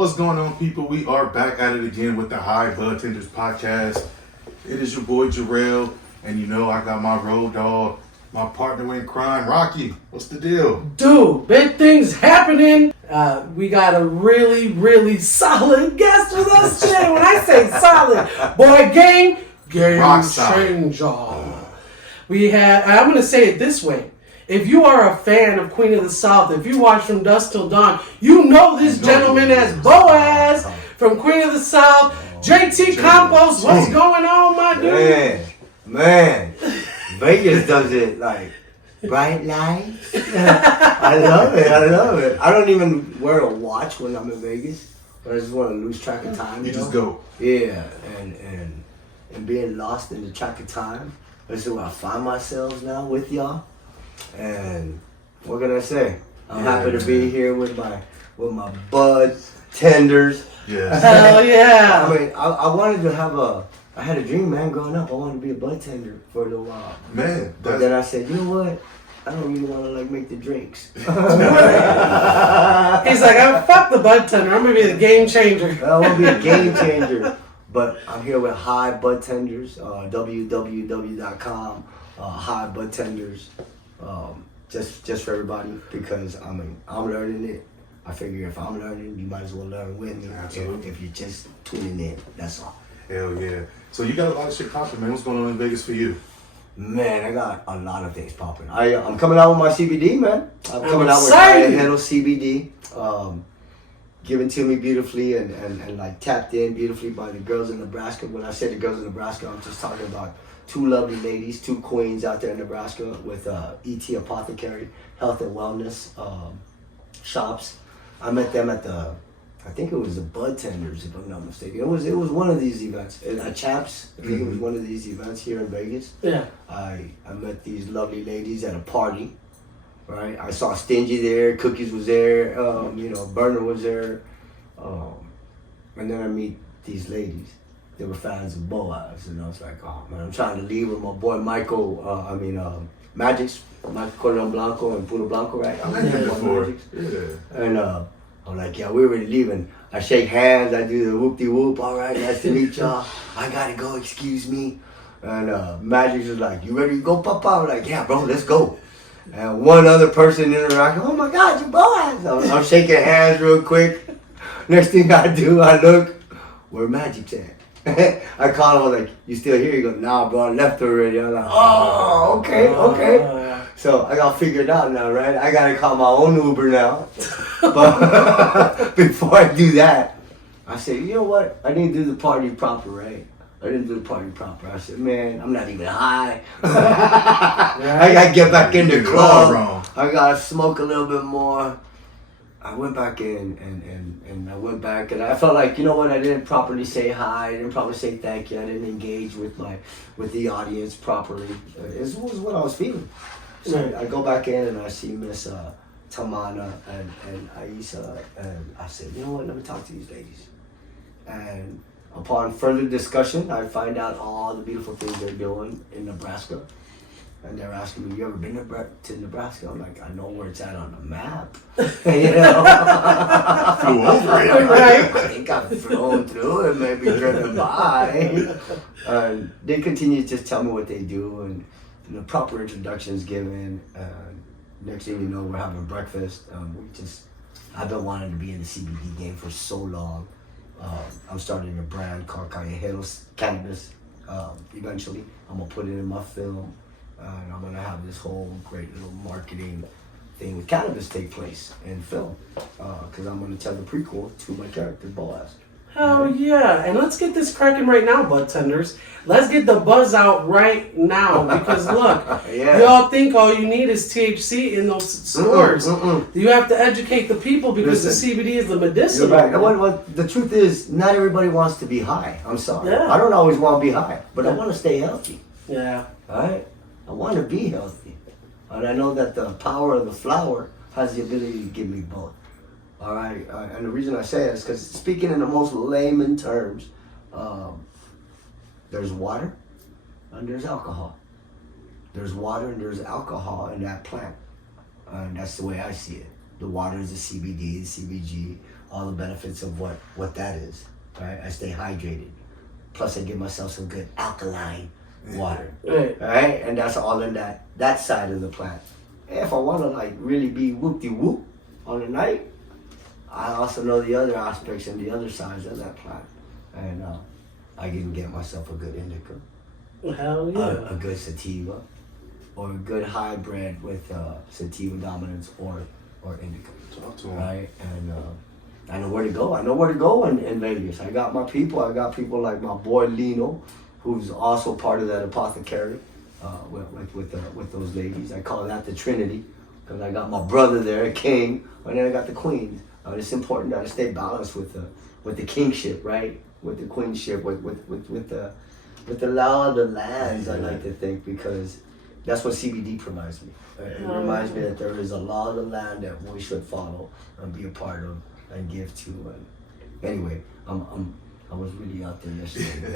What's going on, people? We are back at it again with the High Bud Tenders podcast. It is your boy Jarrell, and you know I got my road dog, my partner in crime, Rocky. What's the deal? Dude, big things happening. We got a really, really solid guest with us today. When I say solid, boy, game Rock solid. changer. We had, I'm going to say it this way. If you are a fan of Queen of the South, if you watch From Dusk Till Dawn, you know this gentleman as Boaz from Queen of the South. JT Campos, what's going on, my dude? Man, Vegas does it like bright lights. I love it. I don't even wear a watch when I'm in Vegas, but I just want to lose track of time. You just go. Yeah, and being lost in the track of time. This is where I find myself now with y'all. And what can I say? I'm happy to be here with my bud tenders. Yes. Hell yeah. I mean, I wanted to have I had a dream, man, growing up. I wanted to be a bud tender for a little while. Man, But then I said, you know what? I don't really want to like make the drinks. He's like, I'm fuck the bud tender. I'm gonna be the game changer. I want to be a game changer. But I'm here with High Bud Tenders, www.com, High Bud Tenders, just for everybody, because I mean, I'm learning it. I figure if I'm learning, you might as well learn with me. Absolutely. If you're just tuning in, that's all. Hell yeah. So you got a lot of shit popping, man. What's going on in Vegas for you? Man, I got a lot of things popping. I'm coming out with my CBD, man. I'm coming out with excited. Callejero CBD. Given to me beautifully and like tapped in beautifully by the girls in Nebraska. When I say the girls in Nebraska, I'm just talking about two lovely ladies, two queens out there in Nebraska with ET Apothecary Health and Wellness shops. I met them at I think it was the Bud Tenders, if I'm not mistaken. It was one of these events at Chaps. I think it was one of these events here in Vegas. Yeah. I met these lovely ladies at a party. Right, I saw Stingy there, Cookies was there, Burner was there, and then I meet these ladies. They were fans of Boaz, and I was like, oh man, I'm trying to leave with my boy Michael. Magic's, Michael Cordon Blanco and Puno Blanco, right? I'm with Magic's. Yeah. And I'm like, yeah, we're already leaving. I shake hands, I do the whoop-de-whoop. All right, nice to meet y'all. I gotta go, excuse me. And Magic's was like, you ready to go, Papa? I'm like, yeah, bro, let's go. And one other person interacting, oh my God, you Boaz. I'm shaking hands real quick. Next thing I do, I look, where Magic's at? I call him, I was like, you still here? He goes, nah, bro, I left already. I'm like, oh, okay. So I got figured out now, right? I gotta call my own Uber now. But before I do that, I said, you know what? I need to do the party proper, right? I didn't do the party proper. I said, man, I'm not even high. I gotta get back in the club. I gotta smoke a little bit more. I went back in and I went back and I felt like, you know what, I didn't properly say hi, I didn't properly say thank you, I didn't engage with the audience properly. It was what I was feeling. So I go back in and I see Miss Tamana and Aisa, and I said, you know what, let me talk to these ladies. And upon further discussion, I find out all the beautiful things they're doing in Nebraska. And they're asking me, you ever been to Nebraska? I'm like, I know where it's at on the map. You know? Flew over it. Right? I think I've flown through it, maybe driven by. And they continue to just tell me what they do, and the proper introductions given. Next thing you know, we're having breakfast. I've been wanting to be in the CBD game for so long. I'm starting a brand called Callejero Cannabis. Eventually, I'm gonna put it in my film, and I'm gonna have this whole great little marketing thing with cannabis take place in film. Because I'm gonna tell the prequel to my character Boaz. Hell yeah. And let's get this cracking right now, bud tenders. Let's get the buzz out right now. Because look, y'all think all you need is THC in those stores. You have to educate the people because the CBD is the medicinal. You're right. What the truth is, not everybody wants to be high. I'm sorry. Yeah. I don't always want to be high, but I want to stay healthy. Yeah. Alright? I want to be healthy. And I know that the power of the flower has the ability to give me both. Alright? And the reason I say that is because speaking in the most layman terms, there's water and there's alcohol. There's water and there's alcohol in that plant. And that's the way I see it. The water is the CBD, the CBG. all the benefits of what that is. Right? I stay hydrated. Plus, I give myself some good alkaline water. Right. Right? And that's all in that side of the plant. And if I want to like really be whoop-de-whoop on the night, I also know the other aspects and the other sides of that plant. And I can get myself a good indica. Hell yeah. A good sativa, or a good hybrid with sativa dominance or indica. Talk to him. Right? And I know where to go. I know where to go in Vegas. I got my people. I got people like my boy Lino, who's also part of that apothecary with those ladies. I call that the Trinity, because I got my brother there, King, and then I got the Queens. It's important that I stay balanced with the kingship, right? With the queenship, with the law of the lands, I like to think, because that's what CBD provides me. It reminds me that there is a law of the land that we should follow and be a part of and give to. And anyway, I was really out there yesterday. I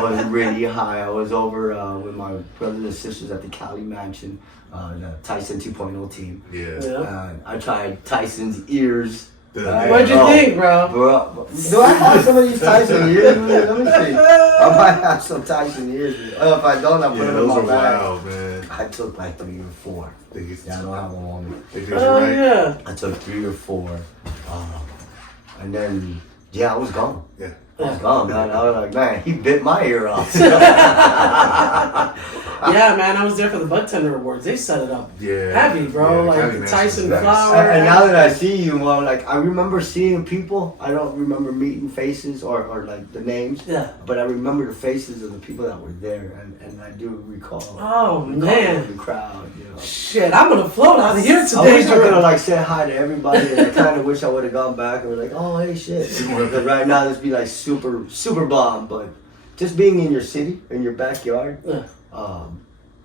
was really high. I was over with my brothers and sisters at the Cali Mansion, the Tyson 2.0 team. Yeah. I tried Tyson's ears. What'd you think, bro? Do I have some of these Tyson ears? Let me see. I might have some Tyson ears. If I don't, I put them in my those are bag. wild, man. I took like 3 or 4. Yeah, I don't have them on me. Oh, yeah. I took 3 or 4. And then, yeah, I was gone. Yeah. I was gone, man. I was like, man, he bit my ear off. Yeah, man, I was there for the Bud Tender Awards. They set it up heavy, bro. Yeah, like Cali the Mansion Tyson is nice. flower. And now that I see you, well, like I remember seeing people. I don't remember meeting faces or like the names. Yeah. But I remember the faces of the people that were there, and I do recall. Oh, man. The crowd, you know. Shit, I'm gonna float out of here I today, wish I could have bro. like said hi to everybody, and I kind of wish I would have gone back and was like, oh hey shit. Because right now this be like super bomb, but just being in your city, in your backyard,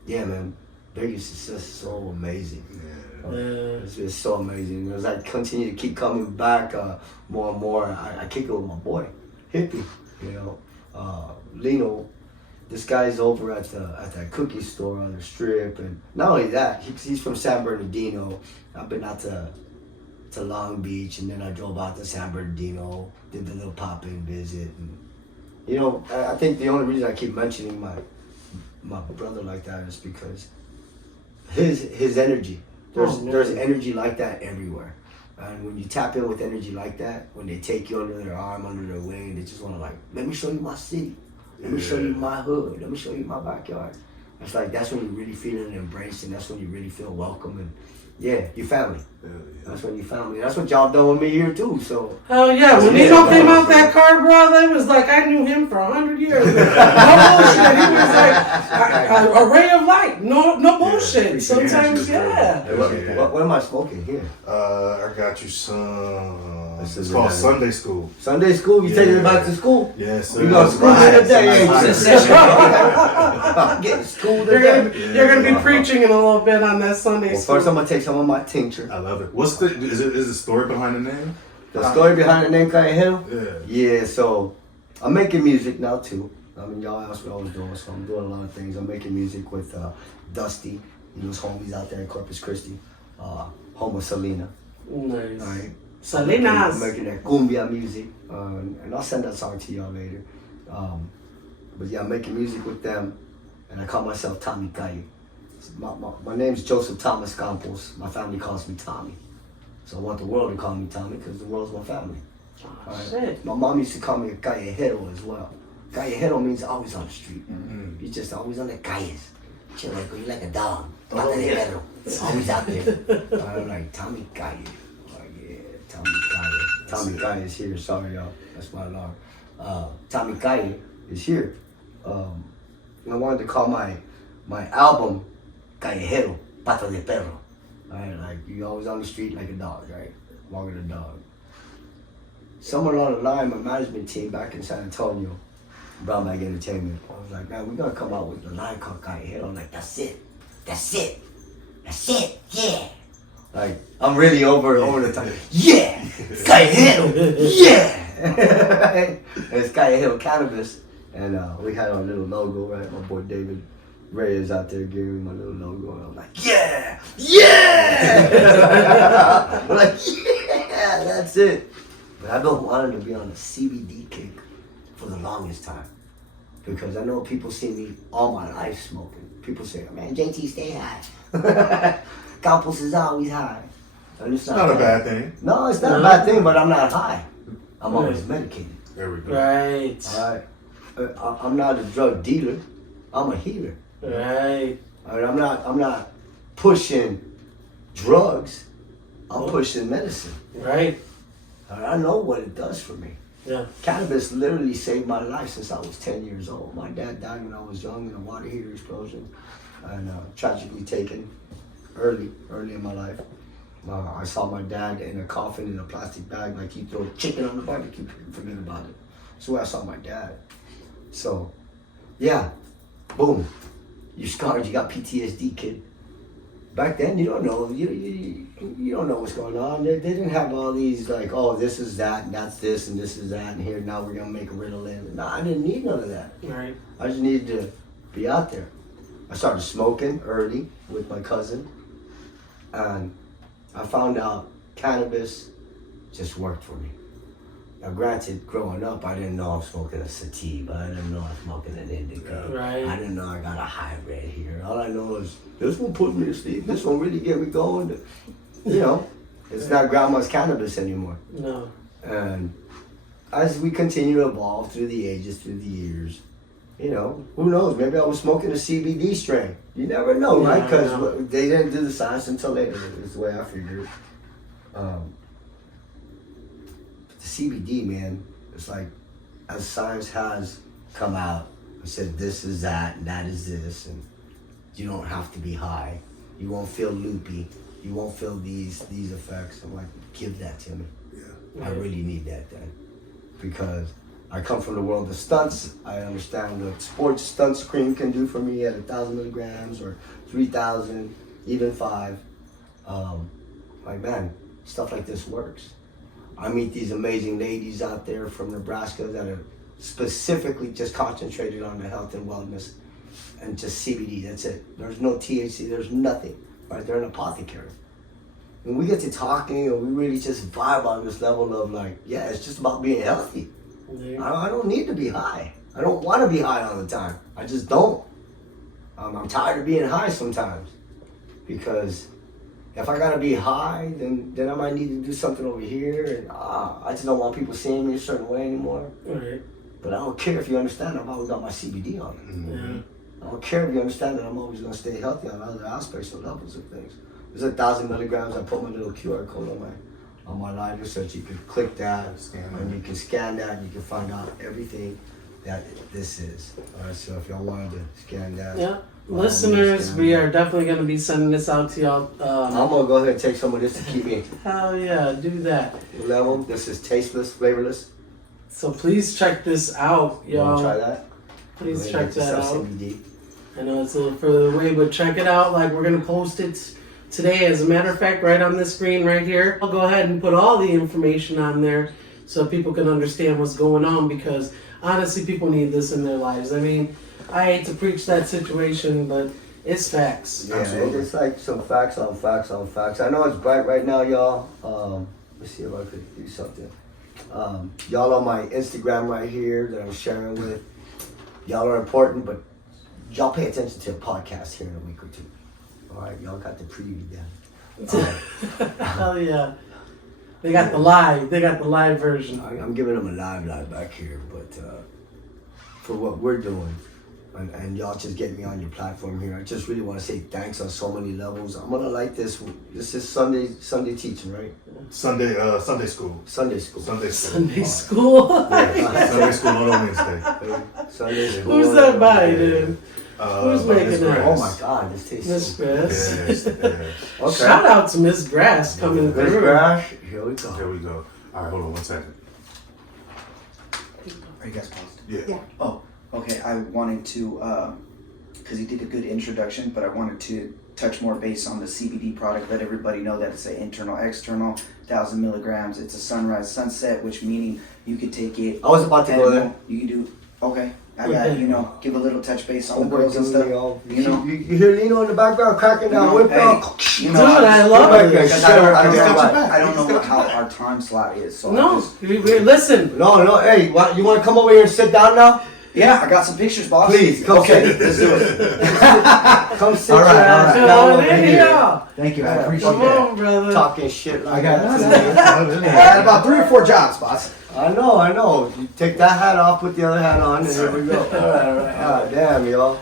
yeah, man, Vegas is just so amazing. It's just so amazing. As I continue to keep coming back more and more, I kick it with my boy, Hippie, you know. Lino, this guy's over at that cookie store on the strip, and not only that, he's from San Bernardino. I've been out to Long Beach, and then I drove out to San Bernardino, did the little pop-in visit, and you know, I think the only reason I keep mentioning my brother like that is because his energy. There's energy like that everywhere. And when you tap in with energy like that, when they take you under their arm, under their wing, they just want to like, let me show you my city. Let me show you my hood. Let me show you my backyard. It's like, that's when you really feel it and embrace, and that's when you really feel welcome, and yeah, your family. That's when you family. That's what y'all done with me here too, so. Hell yeah, when Nino came out that car, bro, it was like I knew him for 100 years. No bullshit. He was like a ray of light. No bullshit. Sometimes, yeah. What am I smoking here? I got you some. This It's is called a- Sunday School. Sunday school? You taking it back to school? Yes, sir. You go to school today? Getting school today? You're gonna be preaching in a little bit on that Sunday Well, school. first I'm gonna take some of my tincture. I love it. What's is the story behind the name? The story behind the name Callejero? Yeah. Yeah, so I'm making music now too. I mean, y'all ask what I was doing, so I'm doing a lot of things. I'm making music with Dusty, those homies out there in Corpus Christi, home with Selena. Nice. All right. Salinas. I'm making that cumbia music, and I'll send that song to y'all later. But yeah, I'm making music with them, and I call myself Tommy Calle. My name's Joseph Thomas Campos. My family calls me Tommy. So I want the world to call me Tommy because the world's my family. Oh, shit. My mom used to call me a Callejero as well. Callejero means always on the street. Mm-hmm. You're just always on the calles. You're like a dog. Callejero. Always out there. I'm like, Tommy Calle. Like, yeah, Tommy Calle. Tommy Calle is here. Sorry, y'all. That's my alarm. Tommy Calle is here. I wanted to call my album Callejero, Pato de Perro. Right, like you always on the street like a dog, right? Walking a dog. Somewhere along the line, my management team back in San Antonio, Brown Bag Entertainment, I was like, man, we're gonna come out with a line called Callejero. I'm like, that's it, yeah. Like, I'm really over the top. Yeah, Callejero, yeah. It's Callejero Cannabis, and we had our little logo, right? My boy David Ray is out there giving me my little logo, and I'm like, yeah! I'm like, yeah! That's it. But I've been wanting to be on a CBD kick for the longest time. Because I know people see me all my life smoking. People say, man, JT, stay high. Campos is always high. And It's not a bad thing. No, it's not a bad thing, but I'm not high. I'm always medicated. There we go. Right. All right. I'm not a drug dealer. I'm a healer. Right. All right. I'm not pushing drugs. I'm pushing medicine. Right. All right, I know what it does for me. Yeah. Cannabis literally saved my life since I was 10 years old. My dad died when I was young in a water heater explosion, and tragically taken early in my life. I saw my dad in a coffin in a plastic bag, like you throw chicken on the barbecue, forget about it. That's where I saw my dad. So, yeah, boom. You're scarred, you got PTSD, kid. Back then, you don't know. You don't know what's going on. They didn't have all these, like, oh, this is that, and that's this, and this is that, and here, now we're going to make a Ritalin. No, I didn't need none of that. Right. I just needed to be out there. I started smoking early with my cousin, and I found out cannabis just worked for me. Now, granted, growing up, I didn't know I'm smoking a sativa. I didn't know I'm smoking an indica. Right. I didn't know I got a hybrid here. All I know is this one put me to sleep. This one really get me going. You know, it's not grandma's cannabis anymore. No. And as we continue to evolve through the ages, through the years, you know, who knows? Maybe I was smoking a CBD strain. You never know, right? Because they didn't do the science until later, is the way I figured. The CBD, man, it's like, as science has come out, it said this is that, and that is this, and you don't have to be high. You won't feel loopy. You won't feel these effects. I'm like, give that to me. Yeah. I really need that then. Because I come from the world of stunts. I understand what sports stunts cream can do for me at 1,000 milligrams or 3,000, even 5. Like, man, stuff like this works. I meet these amazing ladies out there from Nebraska that are specifically just concentrated on the health and wellness and just CBD, that's it. There's no THC, there's nothing, right? They're an apothecary. When we get to talking and we really just vibe on this level of like, yeah, it's just about being healthy. I don't need to be high. I don't want to be high all the time. I just don't. I'm tired of being high sometimes because if I gotta be high, then I might need to do something over here, and I just don't want people seeing me a certain way anymore. Right. But I don't care if you understand. I've always got my CBD on it. Mm-hmm. I don't care if you understand that I'm always gonna stay healthy on other aspects or levels of things. There's 1,000 milligrams. I put my little QR code on my lighter so that you can click that, and you can scan that, and you can find out everything that this is. All right. So if y'all wanted to scan that. Yeah. Listeners, we are definitely going to be sending this out to y'all. I'm going to go ahead and take some of this to keep me Hell yeah, do that. level. This is tasteless, flavorless. So please check this out, You want y'all. to try that? Please check that out. CBD. I know it's a little further away, but check it out. Like, we're going to post it today, as a matter of fact, right on this screen right here. I'll go ahead and put all the information on there so people can understand what's going on, because honestly, people need this in their lives. I mean, I hate to preach that situation, but it's facts. Yeah, it's like some facts on facts on facts. I know it's bright right now, y'all. Let's see if I could do something. Y'all on my Instagram right here that I'm sharing with. Y'all are important, but y'all pay attention to the podcast here in a week or two. All right, y'all got the preview down. Hell yeah. They got the live version. I'm giving them a live back here, but for what we're doing, and y'all just get me on your platform here, I just really want to say thanks on so many levels. I'm gonna like this. This is Sunday teaching, right? Sunday school. Sunday school. Sunday school. Yeah, Sunday school on Wednesday. Sunday school. Who's that by, dude? Who's making Miss that? Grass. Oh my God, this tastes Miss so Grass. Yes, yes. Okay. Shout out to Miss Grass coming Miss through. Grass, here we go. There we go. All right, hold on 1 second. Are you guys paused? Yeah. Oh, okay. I wanted to, because you did a good introduction, but I wanted to touch more base on the CBD product. Let everybody know that it's an internal, external, 1,000 milligrams. It's a sunrise, sunset, which meaning you could take it. I was about to go there. You can do, okay. I got, you know, give a little touch base on the girls and stuff. You hear Lino in the background cracking down whip out. You Dude, know, I love it. because I don't know how our time slot is. So No, listen. No, hey, you want to come over here and sit down now? Yeah, I got some pictures, boss. Please, come sit. Let's do it. Come sit All right, your ass Come down on over in here. here. Thank you, I appreciate Come that. on, brother. Talking shit like I got that. about 3 or 4 jobs, boss. I know. You take that hat off, put the other hat on, and here we go. All right. God damn, y'all.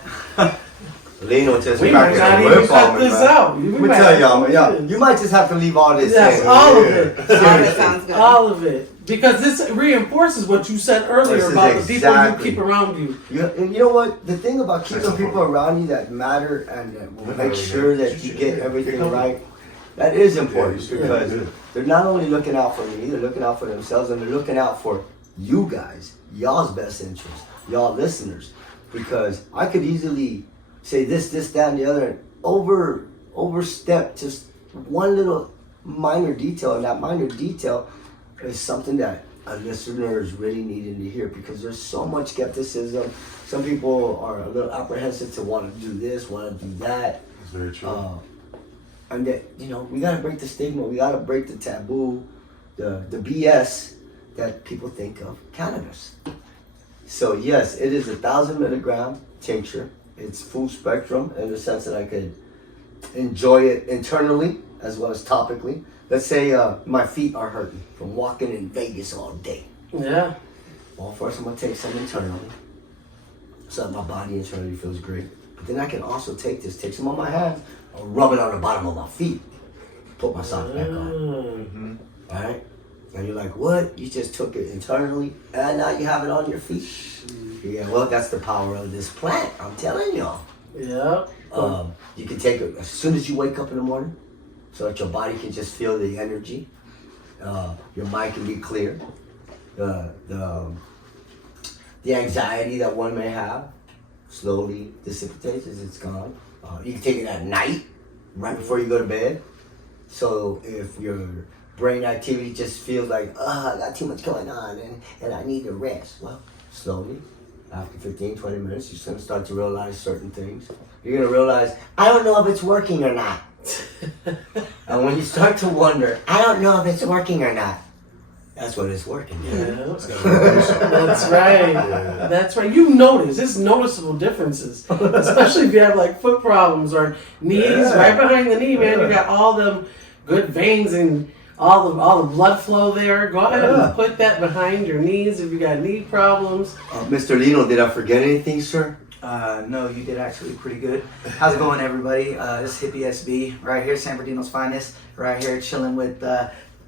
Lino just We might not even cut this out. Let me tell y'all, you might just have to leave all this Yes, in. all of it. All that sounds good. All of it. Because this reinforces what you said earlier This is about the people you exactly. keep around you. And you know what? The thing about keeping people around you that matter and that will make sure that you get everything right, that is important because they're not only looking out for me, they're looking out for themselves and they're looking out for you guys, y'all's best interest, y'all listeners. Because I could easily say this, that, and the other, and overstep just one little minor detail, and that minor detail is something that a listener is really needing to hear because there's so much skepticism. Some people are a little apprehensive to want to do this, want to do that. That's very true. And that, you know, we gotta break the stigma, we gotta break the taboo, the BS that people think of cannabis. So yes, it is 1,000 milligram tincture. It's full spectrum in the sense that I could enjoy it internally as well as topically. Let's say my feet are hurting from walking in Vegas all day. Yeah. Well, first I'm gonna take some internally, so that my body internally feels great. But then I can also take some on my hands, I'll rub it on the bottom of my feet, put my socks back on. All right? And you're like, what? You just took it internally, and now you have it on your feet? Yeah, well, that's the power of this plant, I'm telling y'all. Yeah. You can take it as soon as you wake up in the morning, so that your body can just feel the energy. Your mind can be clear. The anxiety that one may have slowly dissipates as it's gone. You can take it at night, right before you go to bed. So if your brain activity just feels like, I got too much going on and I need to rest. Well, slowly, after 15, 20 minutes, you're going to start to realize certain things. You're going to realize, I don't know if it's working or not. And when you start to wonder, I don't know if it's working or not, that's when it's working. That's right. Yeah. That's right. You notice, it's noticeable differences. Especially if you have like foot problems or knees, right behind the knee, man. You got all them good veins and all the blood flow there. Go ahead and put that behind your knees if you got knee problems. Mr. Lino, did I forget anything, sir? No, you did actually pretty good. How's it going, everybody? This is Hippie SB right here, San Bernardino's finest, right here chilling with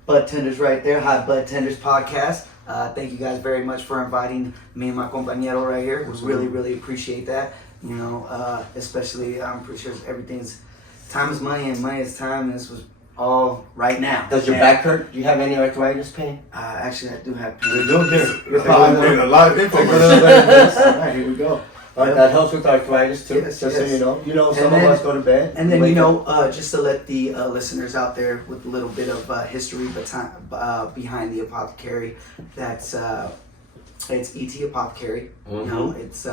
Bud Tenders right there, Hot Bud Tenders podcast. Thank you guys very much for inviting me and my compañero right here. We really appreciate that. You know, especially I'm pretty sure everything's time is money and money is time, and this was all right now. Does your back hurt? Do you have any arthritis pain? Actually, I do have pain. You do? Here. A live info. All right, here we go. That helps with arthritis too, Yes, just yes. so you know. You know, some And of then- us go to bed. And then, wake you up. know, just to let the listeners out there with a little bit of history behind the apothecary, that's it's E.T. Apothecary. You know, it's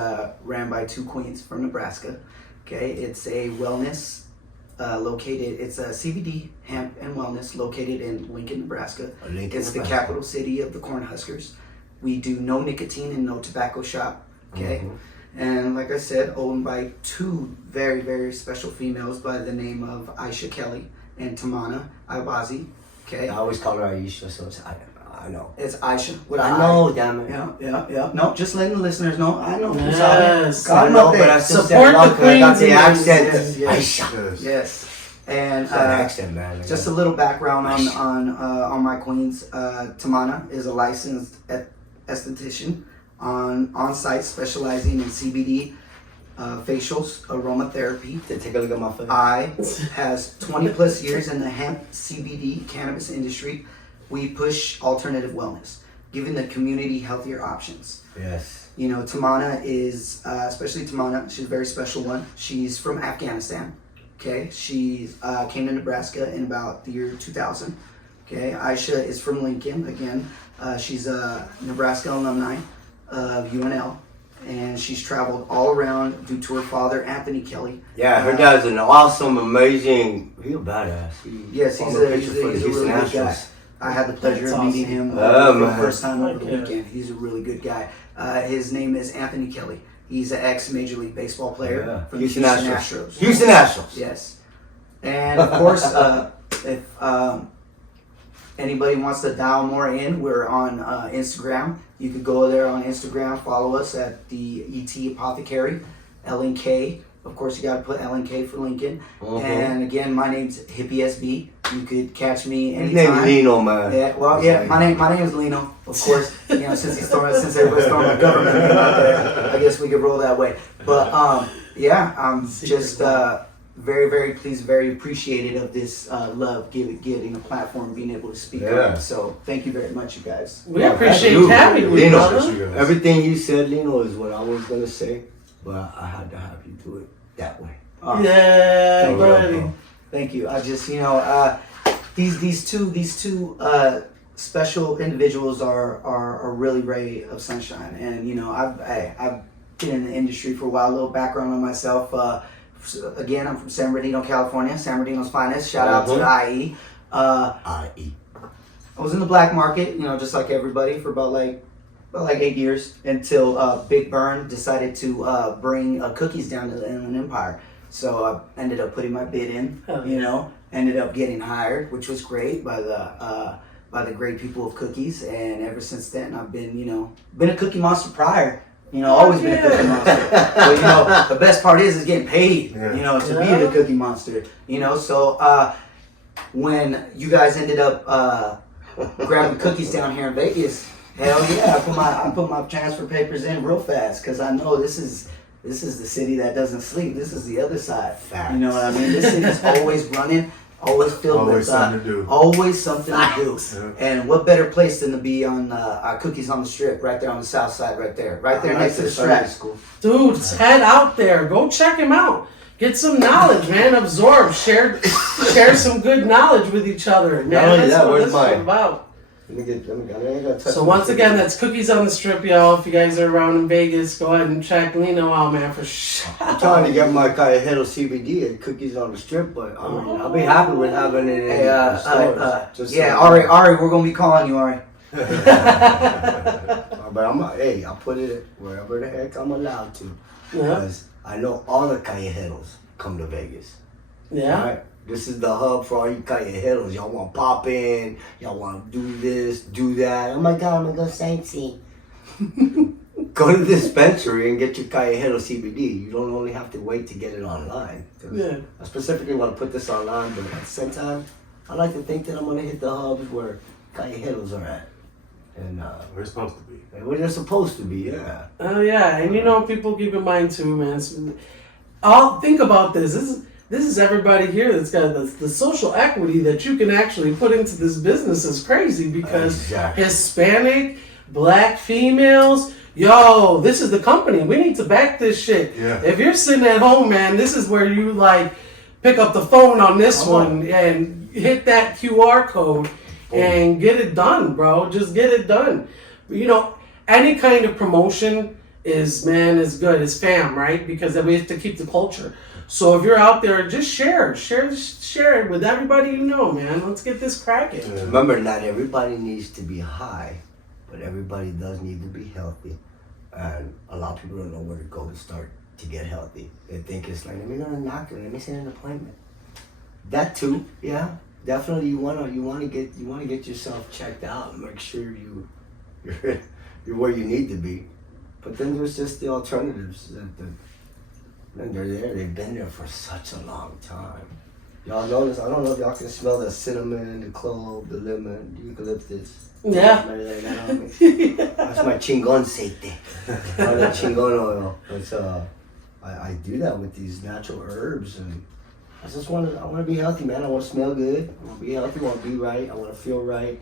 ran by 2 queens from Nebraska. Okay, it's a wellness located. It's a CBD hemp and wellness located in Lincoln, Nebraska. It's the capital city of the Cornhuskers. We do no nicotine and no tobacco shop. Okay. And like I said, owned by 2 very special females by the name of Aisha Kelly and Tamana Iwazi. Okay, I always call her Aisha, so it's, I know. it's Aisha. With I know, damn it. Yeah. No, just letting the listeners know. I know. Yes. I know, but I still Support said the because I got the queens. accent. Yes. Aisha. Yes. And It's an accent, man. just a little background on my queens. Tamana is a licensed esthetician on site specializing in CBD, facials, aromatherapy. Take a look at my face. I has 20 plus years in the hemp CBD cannabis industry. We push alternative wellness, giving the community healthier options. Yes. You know, Tamana is, especially Tamana, she's a very special one. She's from Afghanistan. Okay, she came to Nebraska in about the year 2000. Okay, Aisha is from Lincoln. Again, she's a Nebraska alumni of UNL, and she's traveled all around due to her father, Anthony Kelly. Yeah, her dad's an awesome, amazing. He's a badass. Yes, he's a really good guy. I had the pleasure of meeting him for the first time over the weekend. He's a really good guy. His name is Anthony Kelly. He's an ex-Major League Baseball player for the Houston Astros. Houston Astros. Yes. And, of course, if anybody wants to dial more in, we're on Instagram. You could go there on Instagram, follow us at the ET Apothecary, LNK. Of course, you got to put LNK for Lincoln. And again, my name's Hippie SB. You could catch me anytime. His name's Lino, man. Yeah, well, yeah, my name is Lino. Of course, you know, since everybody's throwing a government name out there, I guess we could roll that way. But yeah, I'm just very, very pleased, very appreciative of this love, getting a platform, being able to speak up. So thank you very much, you guys. We appreciate having you, Lino. brother. Everything you said, Lino, is what I was gonna say, but I had to have you do it that way. Yeah, buddy. Thank you. I just, you know, these two special individuals are really ray of sunshine, and you know, I've been in the industry for a while. A little background on myself. Again, I'm from San Bernardino, California. San Bernardino's finest. Shout out to the IE. IE. I was in the black market, you know, just like everybody, for about 8 years until Big Burn decided to bring cookies down to the Inland Empire. So I ended up putting my bid in, you know, ended up getting hired, which was great by the great people of Cookies. And ever since then, I've been, you know, been a Cookie Monster prior. You know, always been a Cookie Monster. But, you know, the best part is getting paid, you know, to be the Cookie Monster. You know, so when you guys ended up grabbing cookies down here in Vegas, hell yeah, I put my transfer papers in real fast because I know this is the city that doesn't sleep. This is the other side. Facts. You know what I mean? This city's always running, always filled with something to do. Always something to do. Yeah. And what better place than to be on Cookies on the Strip, right there on the south side, right there next to the Strat School. Dude, head out there. Go check him out. Get some knowledge, man. Absorb. Share some good knowledge with each other. Man, Not only that's that, what where's this mine? is about. I gotta touch So once again, that's Cookies on the Strip, y'all. If you guys are around in Vegas, go ahead and check Lino out, man, for sure. I'm trying to get my Callejero CBD and Cookies on the Strip, but I mean, I'll be happy with having it in the stores. Yeah, Ari, we're gonna be calling you, Ari. But I'll put it wherever the heck I'm allowed to. Because I know all the Callejeros come to Vegas. Yeah. Right? This is the hub for all you Callejeros. Y'all want to pop in. Y'all want to do this, do that. Oh my God, I'm going to go sightseeing. Go to the dispensary and get your Callejero CBD. You don't only have to wait to get it online. Yeah. I specifically want to put this online, but at the same time, I like to think that I'm going to hit the hubs where Callejeros are at. And We're supposed to be. where they're supposed to be, yeah. Oh yeah, and you know, people keep in mind too, man. I'll think about this. This is everybody here that's got the social equity that you can actually put into this business is crazy because Hispanic, Black females, yo, this is the company. We need to back this shit. Yeah. If you're sitting at home, man, this is where you like pick up the phone on this one and hit that QR code and get it done, bro. Just get it done. You know, any kind of promotion is good. It's fam, right? Because we have to keep the culture. So if you're out there, just share it with everybody you know, man. Let's get this cracking. Yeah. Remember, not everybody needs to be high, but everybody does need to be healthy. And a lot of people don't know where to go to start to get healthy. They think it's like, let me go to the doctor, let me set an appointment. That too, yeah. Definitely, you wanna get yourself checked out and make sure you're where you need to be. But then there's just the alternatives and they're there. They've been there for such a long time. Y'all notice? I don't know if y'all can smell the cinnamon, the clove, the lemon, the eucalyptus. Yeah. That's my chingon aceite. Or the chingon oil. It's I do that with these natural herbs, and I want to be healthy, man. I want to smell good. I want to be healthy. I want to be right. I want to feel right.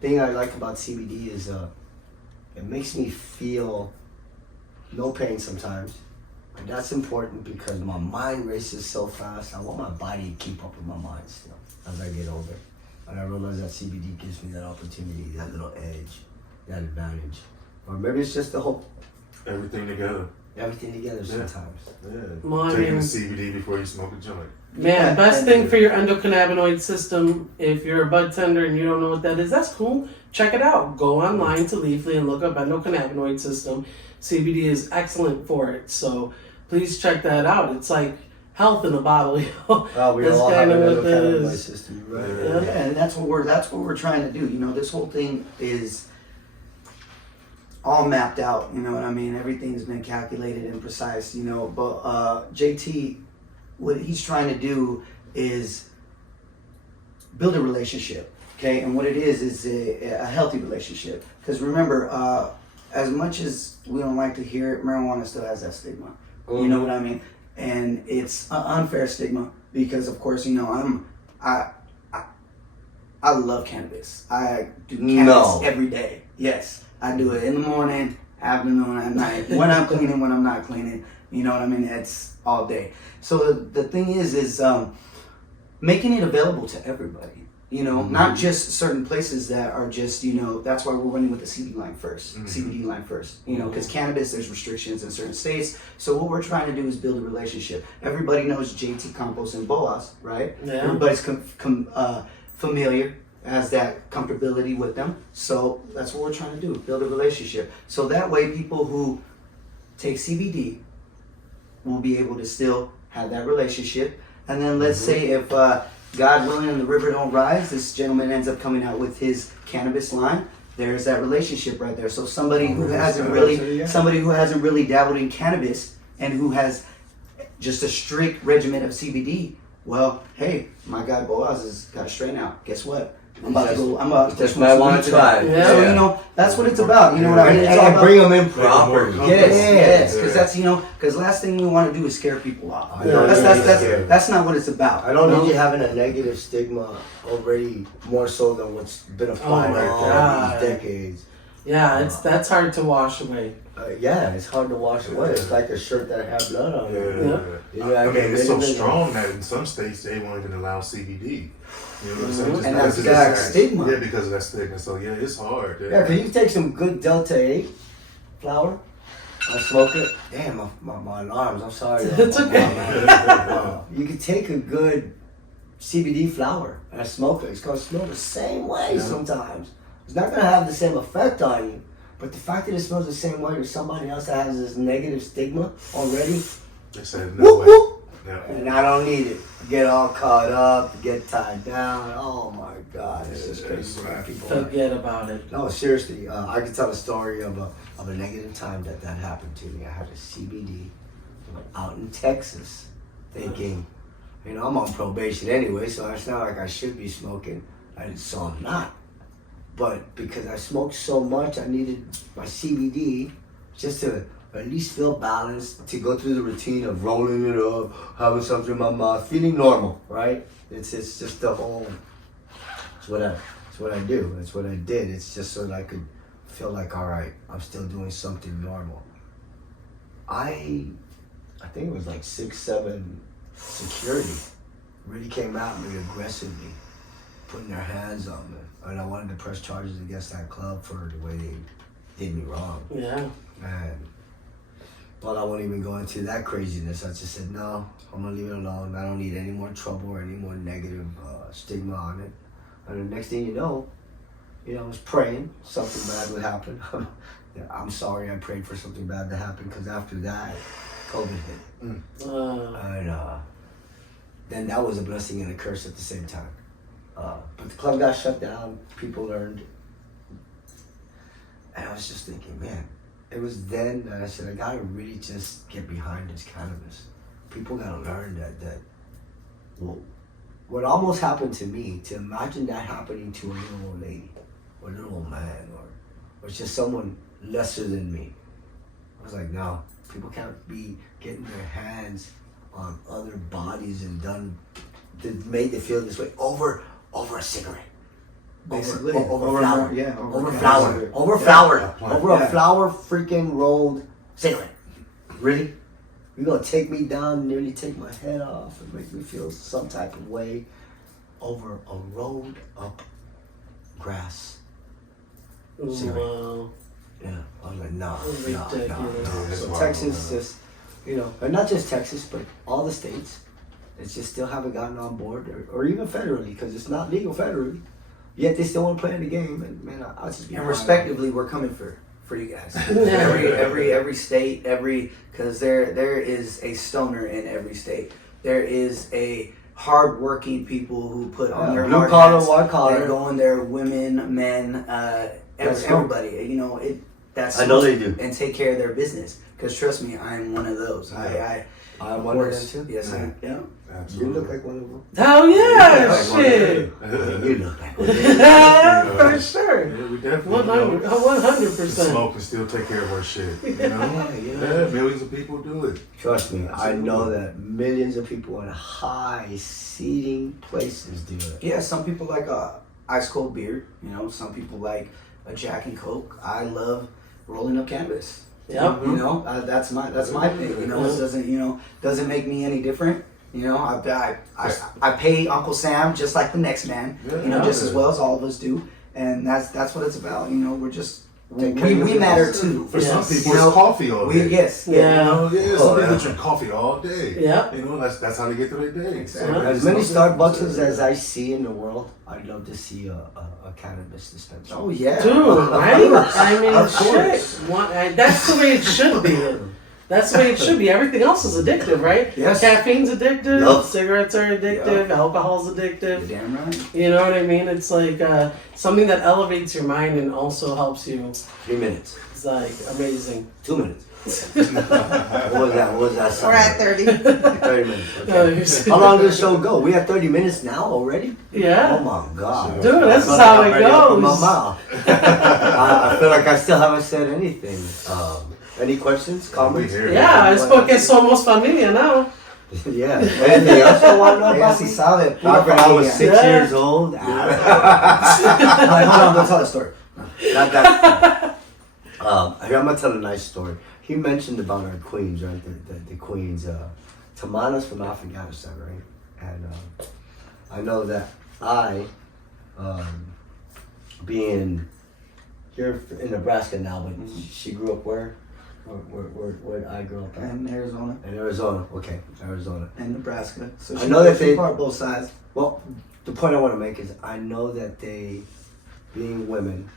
The thing I like about CBD is it makes me feel no pain sometimes. And that's important because my mind races so fast. I want my body to keep up with my mind still as I get older. And I realize that CBD gives me that opportunity, that little edge, that advantage. Or maybe it's just the whole Everything together. Everything together sometimes. Yeah. Well, I Taking mean- the CBD before you smoke a joint. Man, best thing for your endocannabinoid system, if you're a bud tender and you don't know what that is, that's cool. Check it out. Go online to Leafly and look up endocannabinoid system. CBD is excellent for it. So please check that out. It's like health in a bottle. You know? Oh, we That's all have kinda an what that endocannabinoid is. system, right? Yeah. Yeah, and that's what we're trying to do. You know, this whole thing is all mapped out. You know what I mean? Everything's been calculated and precise. You know, but JT, what he's trying to do is build a relationship. Okay, and what it is a healthy relationship. Because remember, as much as we don't like to hear it, marijuana still has that stigma. You know what I mean? And it's an unfair stigma because, of course, you know, I love cannabis. I do cannabis every day. Yes, I do it in the morning, afternoon, at night. When I'm cleaning, when I'm not cleaning. You know what I mean? It's all day. So the thing is making it available to everybody. You know, not just certain places that are just, you know, that's why we're running with the CBD line first, CBD line first, you know, because cannabis, there's restrictions in certain states. So what we're trying to do is build a relationship. Everybody knows JT, Campos, and Boas, right? Yeah. Everybody's familiar, has that comfortability with them. So that's what we're trying to do, build a relationship. So that way people who take CBD will be able to still have that relationship. And then let's say if God willing and the river don't rise, this gentleman ends up coming out with his cannabis line. There's that relationship right there. So somebody who hasn't really dabbled in cannabis and who has just a strict regimen of CBD, well, hey, my guy Boaz has got a strain out. Guess what? I'm about to Just might want to try. Yeah. So, you know, that's what it's about. You know what I mean? It's all And about bring them in properly. Yes, because that's, you know, because last thing we want to do is scare people off. That's not what it's about. I don't need you having a negative stigma already more so than what's been applied my all God. these decades. Yeah, that's hard to wash away. Yeah, it's hard to wash away. It's like a shirt that had blood on it. Yeah. You know, I mean, it's so get rid of it. strong that in some states they won't even allow CBD. You know what I'm saying? Just And because that's of that stigma. Yeah, because of that stigma. So yeah, it's hard. Yeah, because you take some good Delta 8 flour, I smoke it. Damn, my alarms, I'm sorry. It's okay. You can take a good CBD flower and I smoke it. It's going to smell the same way sometimes. It's not going to have the same effect on you. But the fact that it smells the same way to somebody else that has this negative stigma already, They said no way. Yeah. and I don't need it. Get all caught up, get tied down. Oh my God, it's just crazy when people. Forget about it. No, seriously, I can tell a story of a negative time that happened to me. I had a CBD out in Texas, thinking, you know, I'm on probation anyway, so it's not like I should be smoking. So I'm not. But because I smoked so much, I needed my CBD just to at least feel balanced, to go through the routine of rolling it up, having something in my mouth, feeling normal, right? It's just the whole. It's what I do. It's what I did. It's just so that I could feel like, all right, I'm still doing something normal. I think it was like 6-7 security really came at me aggressively, putting their hands on me. And I wanted to press charges against that club for the way they did me wrong. Yeah. But I won't even go into that craziness. I just said, no, I'm gonna leave it alone. I don't need any more trouble or any more negative stigma on it. And the next thing you know, I was praying something bad would happen. I'm sorry I prayed for something bad to happen because after that, COVID hit. And then that was a blessing and a curse at the same time. But the club got shut down, people learned. And I was just thinking, man, it was then that I said, I gotta really just get behind this cannabis. People gotta learn that well, what almost happened to me, to imagine that happening to a little old lady, or a little old man, or just someone lesser than me. I was like, no, people can't be getting their hands on other bodies and made to feel this way over a cigarette. Basically, over flour. Yeah, Over flour. a flour freaking rolled cigarette. Really? You're gonna take me down, nearly take my head off, and make me feel some type of way over a rolled up grass cigarette. Wow. Yeah, I was like, no. Ridiculous. So Texas just, and not just Texas, but all the states, it's just still haven't gotten on board, or even federally, because it's not legal federally. Yet they still want to play in the game, and man, I'll just be. And respectively, we're coming for you guys. every state, because there is a stoner in every state. There is a hardworking people who put on their blue hard collar, hats. white collar. They're going there, women, men, everybody. That's I know they do. and take care of their business. Because trust me, I'm one of those. I'm one of them too. Yes, I Yeah. Absolutely. You look like one of them. Hell yeah, shit. You look like one of them. For sure. Yeah, we definitely 100%. smoke and still take care of our shit. Yeah, millions of people do it. Trust me, I Absolutely. know that millions of people in high seating places do it. Yeah, some people like ice cold beer. Some people like a Jack and Coke. I love rolling up cannabis. Yep. That's my thing. It doesn't make me any different. I pay Uncle Sam just like the next man. Just as well as all of us do, and that's what it's about. We're just we matter too. For some people, it's coffee all day. Yes. Yeah. Some people drink coffee all day. Yeah. That's how they get through their day. Exactly. As many Starbucks as I see in the world, I'd love to see a cannabis dispensary. Oh yeah. Dude, right? I mean, Of shit. course. That's the way it should be. That's the way it should be. Everything else is addictive, right? Yes. Caffeine's addictive. Yup. Cigarettes are addictive. Alcohol's addictive. You're damn right. You know what I mean? It's like something that elevates your mind and also helps you. 3 minutes. It's like amazing. 2 minutes. What was that? We're at 30. 30 minutes. Okay. How long did the show go? We have 30 minutes now already? Yeah. Oh my god. Dude, that's how it Open my goes. mouth. I feel like I still haven't said anything. Any questions, comments? Yeah, es porque somos familia now. Yeah. Anything else I want to know Ya about si me? sabe. Back when I was 6 Yeah. years old. Hold on, don't tell the story. Not that. I'm gonna tell a nice story. He mentioned about our queens, right? The queens. Tamana's from Afghanistan, right? And I know that being here in Nebraska now, but she grew up where? Where I grew up at? In Arizona In Arizona. Okay, Arizona. and Nebraska. So I know that she's they- part both sides. Well, the point I want to make is I know that they, being women,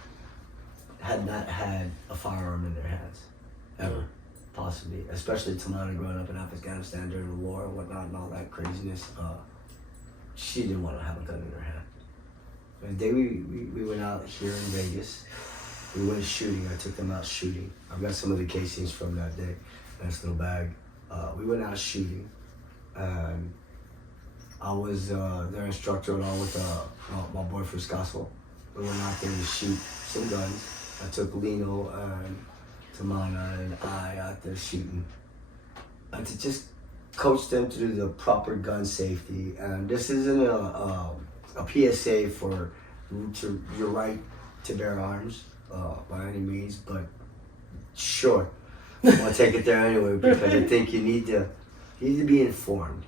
had not had a firearm in their hands, ever, possibly. Especially Tamana growing up in Afghanistan during the war and whatnot and all that craziness. She didn't want to have a gun in her hand. The day we went out here in Vegas, we went shooting. I took them out shooting. I've got some of the casings from that day. Nice little bag. We went out shooting, and I was their instructor along with my boyfriend Scasco. We went out there to shoot some guns. I took Lino and Tamana and I out there shooting. And to just coach them to do the proper gun safety. And this isn't a PSA for your right to bear arms by any means, but sure, I'll take it there anyway because I think you need to be informed.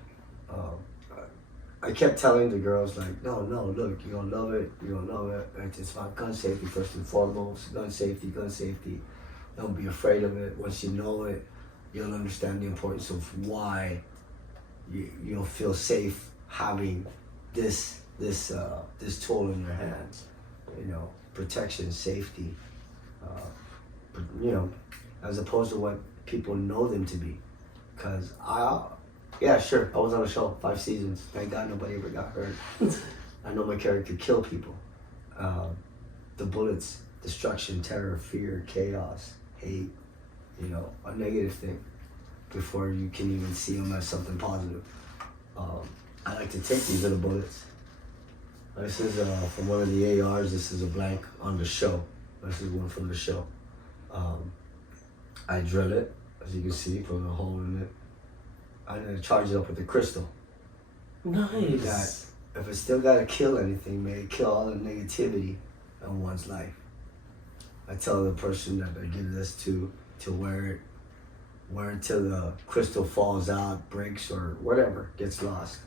I kept telling the girls like, no, look, you're gonna love it. It's about gun safety first and foremost. Gun safety. Don't be afraid of it. Once you know it, you'll understand the importance of why you'll feel safe having this tool in your hands. Protection, safety. As opposed to what people know them to be. Because yeah, sure, I was on a show 5 seasons. Thank God nobody ever got hurt. I know my character killed people. The bullets, destruction, terror, fear, chaos, hate, a negative thing before you can even see them as something positive. I like to take these little bullets. This is from one of the ARs. This is a blank on the show. This is one from the show. I drill it, as you can see, put a hole in it. I'm gonna charge it up with a crystal. Nice. If it's still gotta kill anything, may it kill all the negativity in one's life. I tell the person that I give this to wear it till the crystal falls out, breaks, or whatever, gets lost.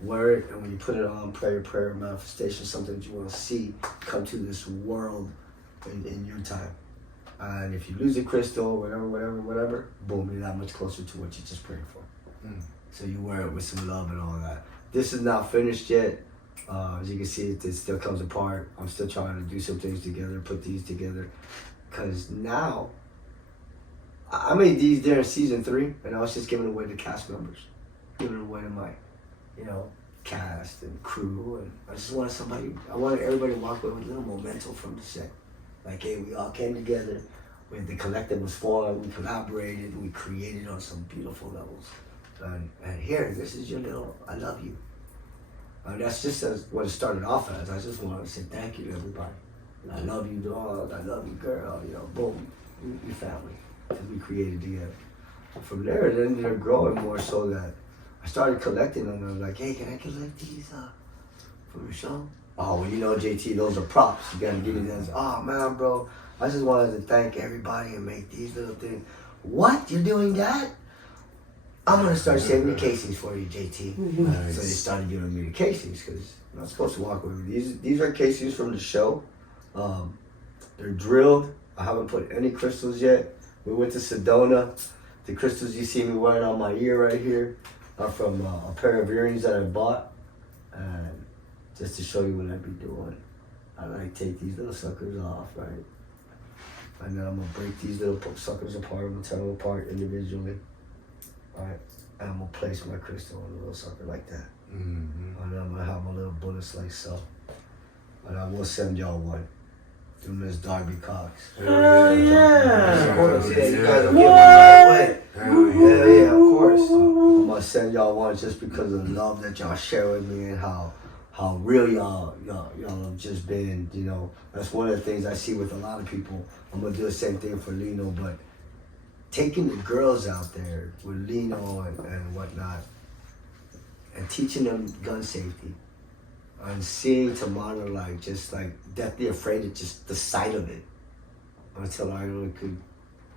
Wear it, and when you put it on, pray a prayer, manifestation, something that you want to see come to this world in your time. And if you lose a crystal, whatever, boom, you're that much closer to what you just prayed for. So you wear it with some love and all that. This is not finished yet. As you can see, it still comes apart. I'm still trying to do some things together, put these together. Because now, I made these during season 3, and I was just giving away to cast members. Giving away to my, cast and crew. And I wanted everybody to walk away with a little memento from the set. Like, hey, we all came together. When the collective was formed, we collaborated, we created on some beautiful levels. And here, this is your little I love you. That's just what it started off as. I just wanted to say thank you to everybody. I love you, dog. I love you, girl. Boom, we family. Because we created together. And from there, it ended up growing more so that I started collecting them. I was like, hey, can I collect these from your show? Oh, well, JT, those are props. You gotta give me those. Oh, man, bro. I just wanted to thank everybody and make these little things. What? You're doing that? I'm gonna start sending you casings for you, JT. Nice. So they started giving me the casings because I'm not supposed to walk away with these. These are casings from the show. They're drilled. I haven't put any crystals yet. We went to Sedona. The crystals you see me wearing on my ear right here are from a pair of earrings that I bought. And just to show you what I be doing, I like take these little suckers off, right? And then I'm gonna break these little suckers apart. I'm gonna tear them apart individually. Alright, and I'm gonna place my crystal on a little sucker like that. And then I'm gonna have my little bullets like so. And I will send y'all one through Miss Darby Cox. Hell yeah! Of course, yeah, you guys will get one right away. Yeah, of course. I'm gonna send y'all one just because of the love that y'all share with me and how real y'all have just been. That's one of the things I see with a lot of people. I'm gonna do the same thing for Lino, but taking the girls out there with Lino and whatnot and teaching them gun safety and seeing Tamara just deathly afraid of just the sight of it until I really could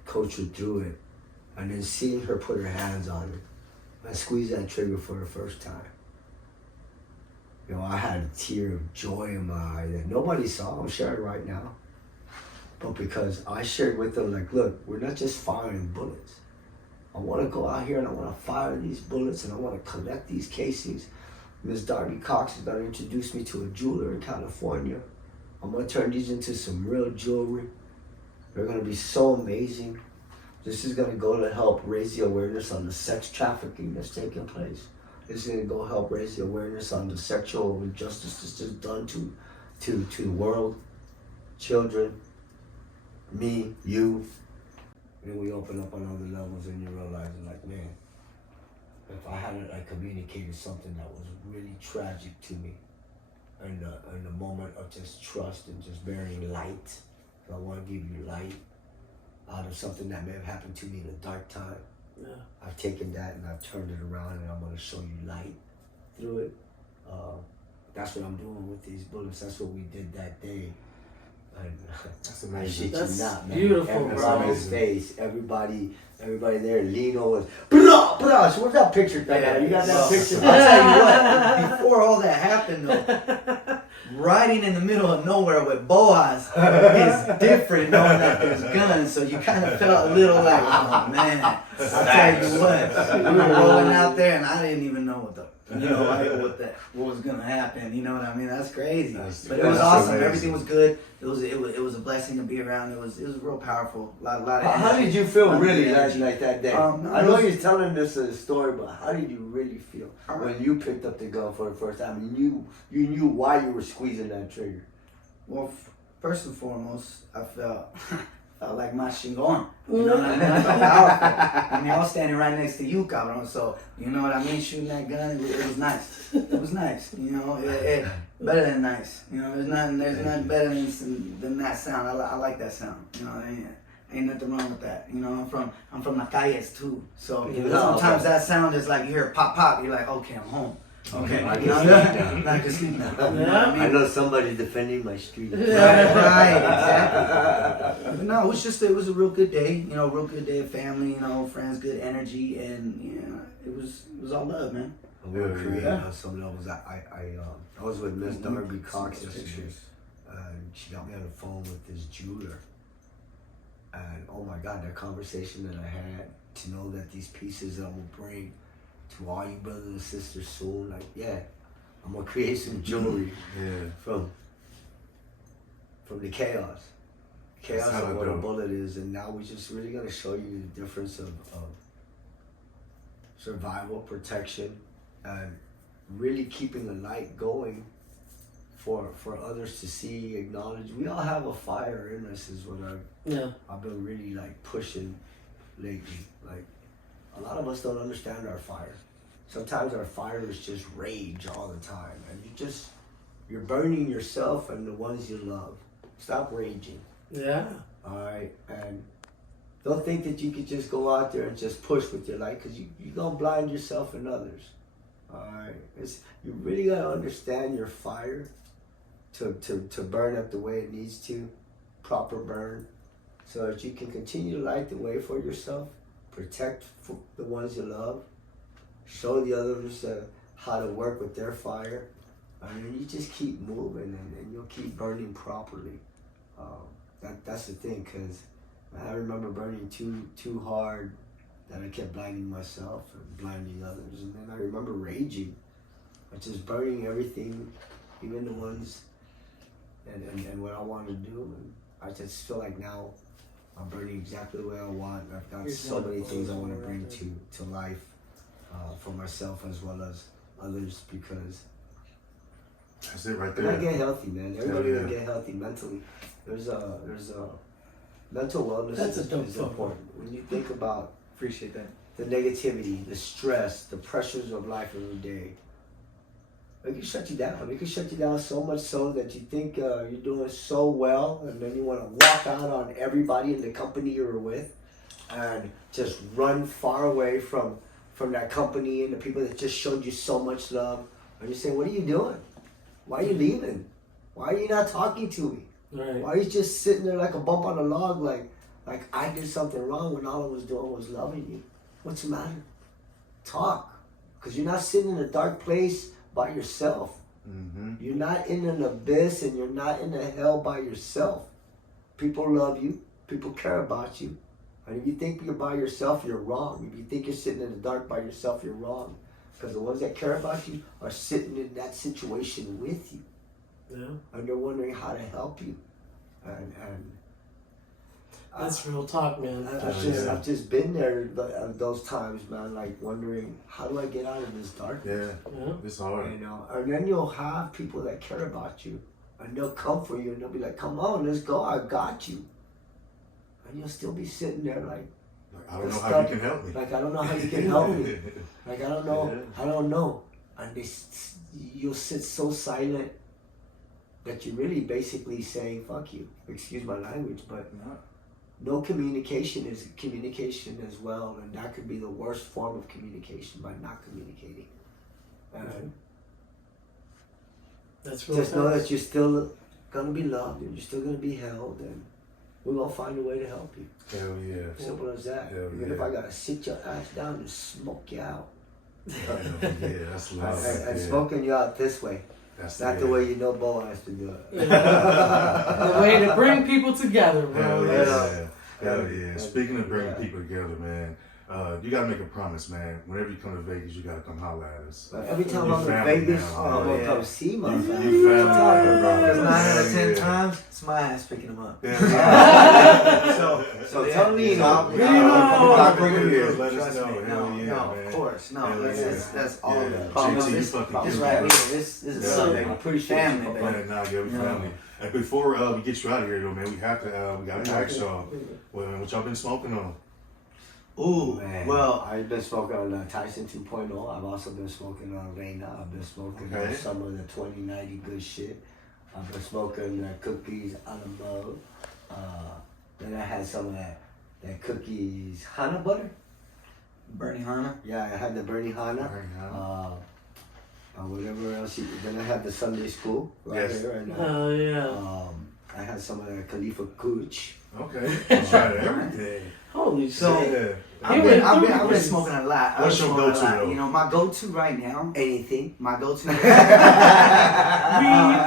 coach her through it, and then seeing her put her hands on it and squeeze that trigger for the first time. I had a tear of joy in my eye that nobody saw. I'm sharing right now. But because I shared with them, look, we're not just firing bullets. I want to go out here and I want to fire these bullets and I want to collect these casings. Miss Darby Cox is going to introduce me to a jeweler in California. I'm going to turn these into some real jewelry. They're going to be so amazing. This is going to go to help raise the awareness on the sex trafficking that's taking place. It's going to go help raise the awareness on the sexual injustice that's just done to the world, children, me, you. And we open up on other levels and you're realizing man, if I hadn't communicated something that was really tragic to me in the moment of just trust and just bearing light. I want to give you light out of something that may have happened to me in a dark time. Yeah. I've taken that and I've turned it around and I'm going to show you light through it. That's what I'm doing with these bullets. That's what we did that day. And that's amazing. That's not, man. beautiful, Everybody's face, everybody there. Lino was blah blah. So what's that picture? Yeah, you got that picture. I'll tell you what. Before all that happened, though, riding in the middle of nowhere with Boaz is different, knowing that there's guns. So you kind of felt a little like, oh man. I'll tell you what. We were rolling out there, and I didn't even know what was gonna happen. You know what I mean? That's crazy. But it was awesome. Amazing. Everything was good. It was a blessing to be around. It was real powerful. A lot of energy. How did you feel really like that day? I know you're telling this as a story, but how did you really feel when you picked up the gun for the first time and you knew why you were squeezing that trigger? Well, first and foremost, I felt like my chingon. You know what I mean? I felt powerful. I mean, I was standing right next to you, cabrón. So, you know what I mean? Shooting that gun, it was nice. It was nice. You know, better than nice. You know, there's nothing better than that sound. I like that sound. You know, ain't nothing wrong with that. You know, I'm from the calles too. So sometimes that sound is like you hear it pop pop. You're like, okay, I'm home. Okay, I can sleep now. I know somebody's defending my street. Right, exactly. But no, it was a real good day. You know, real good day of family. You know, friends, good energy, and it was all love, man. We were creating on some levels. I was with Miss Darby Cox yesterday, and she got me on the phone with this jeweler, And oh my God, that conversation that I had, to know that these pieces that I'm gonna bring to all you brothers and sisters soon, like, yeah, I'm gonna create some jewelry from the chaos. Chaos of what a bullet is, and now we're just really gonna show you the difference of survival, protection, and really keeping the light going for others to see, acknowledge. We all have a fire in us, is what I've been really like pushing lately. Like, a lot of us don't understand our fire. Sometimes our fire is just rage all the time, and you're burning yourself and the ones you love. Stop raging. Yeah. All right, and don't think that you could just go out there and just push with your light, because you're gonna blind yourself and others. All right, you really gotta understand your fire to burn up the way it needs to, proper burn, so that you can continue to light the way for yourself, protect the ones you love, show the others how to work with their fire, and you just keep moving, and you'll keep burning properly. That's the thing, because I remember burning too hard that I kept blinding myself and blinding others, and then I remember raging, just burning everything, even the ones and what I want to do, and I just feel like now I'm burning exactly the way I want. I've got so many things I want to bring to life for myself as well as others, because that's it right we're gonna there. get healthy, man. Everybody gonna get healthy mentally. There's a mental wellness is important. When you think about, Appreciate that. the negativity, the stress, the pressures of life every day, it can shut you down. It can shut you down so much so that you think you're doing so well, and then you want to walk out on everybody in the company you were with and just run far away from that company and the people that just showed you so much love. And you say, what are you doing? Why are you leaving? Why are you not talking to me? Right. Why are you just sitting there like a bump on a log, like I did something wrong when all I was doing was loving you? What's the matter? Talk. Because you're not sitting in a dark place by yourself. Mm-hmm. You're not in an abyss, and you're not in a hell by yourself. People love you. People care about you. And if you think you're by yourself, you're wrong. If you think you're sitting in the dark by yourself, you're wrong. Because the ones that care about you are sitting in that situation with you. Yeah. And they're wondering how to help you. And That's real talk, man. I've just been there those times, man, like wondering, how do I get out of this darkness? Yeah, it's hard. You know, and then you'll have people that care about you, and they'll come for you, and they'll be like, come on, let's go, I got you. And you'll still be sitting there like I don't know how you can help me. Like, I don't know how you can help me. Like, I don't know. Yeah. I don't know. And you'll sit so silent that you're really basically saying, fuck you. Excuse my language, but no communication is communication as well. And that could be the worst form of communication, by not communicating. And that's really just know that you're still going to be loved, and you're still going to be held, and we're going to find a way to help you. Hell yeah. Simple as that. Even if I got to sit your ass down and smoke you out. Yeah, that's love. And smoking you out this way. That's not the way you know Boaz to do it. The way to bring people together, bro. Hell yeah. Hell yeah. Speaking of bringing people together, man, you gotta make a promise, man. Whenever you come to Vegas, you gotta come holler at us. Every time I'm in Vegas, I'm gonna come see my family. You family, bro. Because 9 out of 10 times, it's my ass picking them up. So tell me, let us know. No, of course. No, that's all of it. This right here, this is something. I'm pretty sure Family, family. And before we get you out of here, though, man, we gotta ask y'all, what y'all been smoking on? Ooh, man. Well, I've been smoking on Tyson 2.0. I've also been smoking on Reina. I've been smoking on some of the 2090 good shit. I've been smoking cookies a la mode. Then I had some of that cookies Hana butter. Bernie Hanna. Yeah, I had the Bernie Hanna. Whatever else. Then I had the Sunday School right here. And, I had some of the Khalifa Kuch. Okay. Tried everything. Holy shit. I've been smoking a lot. What's your go-to though? You know, my go-to right now. Anything. My go-to. My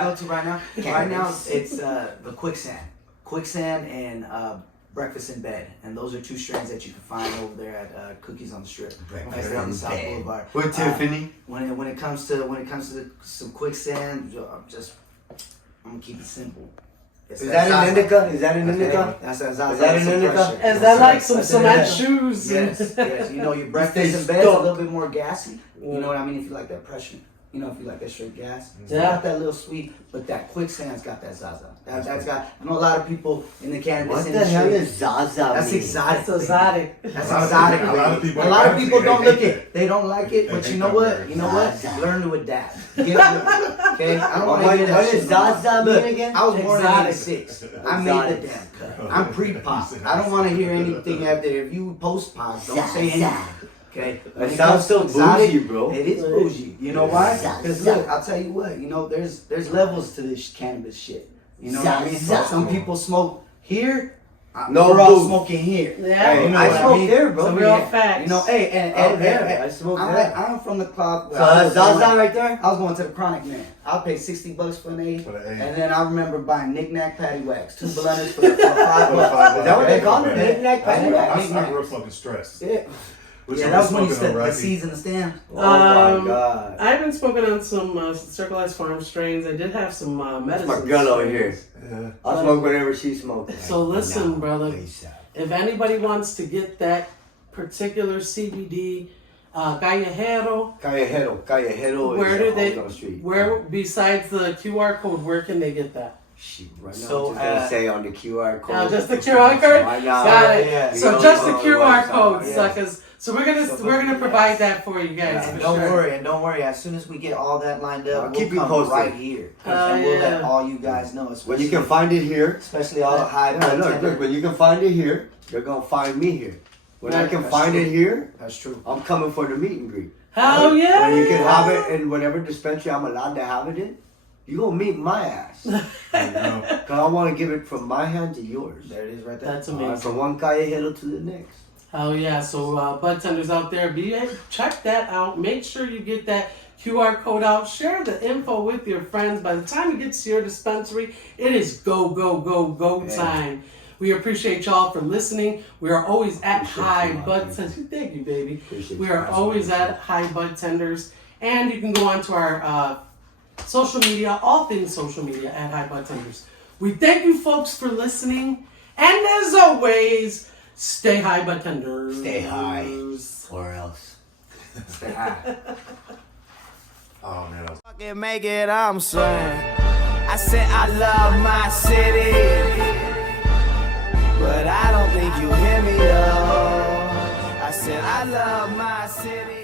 go-to right now. Right now, it's the quicksand and Breakfast in Bed, and those are 2 strains that you can find over there at Cookies on the Strip. Breakfast Right there on the in South Bed. Boulevard. With Tiffany. When it comes to some quicksand, I'm gonna keep it simple. It's Is that an Zaza. indica? Is that an indica? That's that Zaza. Is that an some indica? pressure. Is that like some That's cement indica. shoes? Yes, yes. You know, your breakfast in stay bed's a stuck. little bit more gassy. You know what I mean? If you like that pressure. You know, if you like that straight gas. It's Yeah. got that little sweet, but that quicksand's got that Zaza. That's got, I know a lot of people in the cannabis What the industry. hell is Zaza That's mean? exotic. It's exotic. That's A lot of exotic. people- a lot of baby. people- A lot of people don't look They hate it. They don't like it, They but hate you know that what? word. You know what? Zaza. Learn to adapt. Get with it. Okay? I don't want to What hear that does shit. Zaza Look, mean again? I was born in Exotic. '86. I made the damn cut. I'm pre-pop. I don't want to hear anything after. If you post-pop, don't say anything. Zaza. Okay? That sounds so bougie, bro. It is bougie. You know why? Zaza. Because look, I'll tell you what. You know, there's levels to this cannabis shit. You know what I mean? Zaza. Some people smoke here. No we're all booze. smoking here. Yeah. Hey, You know I what smoke mean? there, bro. So we all facts. You know, hey, and Oh, yeah, I smoke there. I'm from the club. So that's Zaza right there? I was going to the Chronic Man. I'll pay $60 for an A, For the A. and then I remember buying knick-knack patty wax, 2 blenders for $5. Is that what they call it? Yeah. Knick-knack, patty wax? I grew up smoking stress. Yeah, What yeah, you that was when you smoking said on, the Rocky? seeds and the stems. Oh my Um, god. I've been smoking on some Circle S Farm strains. I did have some That's medicine. my girl over here. Yeah. I'll smoke whatever she smokes. So listen, brother. ASAP. If anybody wants to get that particular CBD, Callejero, Callejero where is do on they? the street. Where besides the QR code, where can they get that? Shit, right now So, I'm just gonna say on the QR code. Now, just the QR code. Right now. Got it. Yeah. So You just the know, QR website, code, yeah. suckers. So we're gonna provide that for you guys. And For don't sure. worry, and don't worry. As soon as we get all that lined up, I'll we'll keep you come posted. right here, and we'll let Yeah. all you guys know. When you can find it here. especially all the high Yeah, look, bartender. when you can find it here, you're gonna find me here. When I can That's find true. it here, That's true. I'm coming for the meet and greet. Hell yeah! When you can have it in whatever dispensary I'm allowed to have it in, you gonna meet my ass. I know. Cause I wanna give it from my hand to yours. There it is, right there. That's All right, amazing. from one Callejero to the next. Hell yeah! So bud tenders out there, check that out. Make sure you get that QR code out. Share the info with your friends. By the time it gets to your dispensary, it is go Yeah. time. We appreciate y'all for listening. We are always at Appreciate High you, Bud Mike. Tenders. Thank you, baby. Appreciate We you are guys. always at High Bud Tenders, and you can go on to our social media, all things social media at High Bud Tenders. We thank you folks for listening, and as always, stay high, Bud Tenders. Stay high. Or else. Stay high. Oh man, that was Fucking make it, I'm saying. I said I love my city, but I don't think you hear me though. I said I love my city.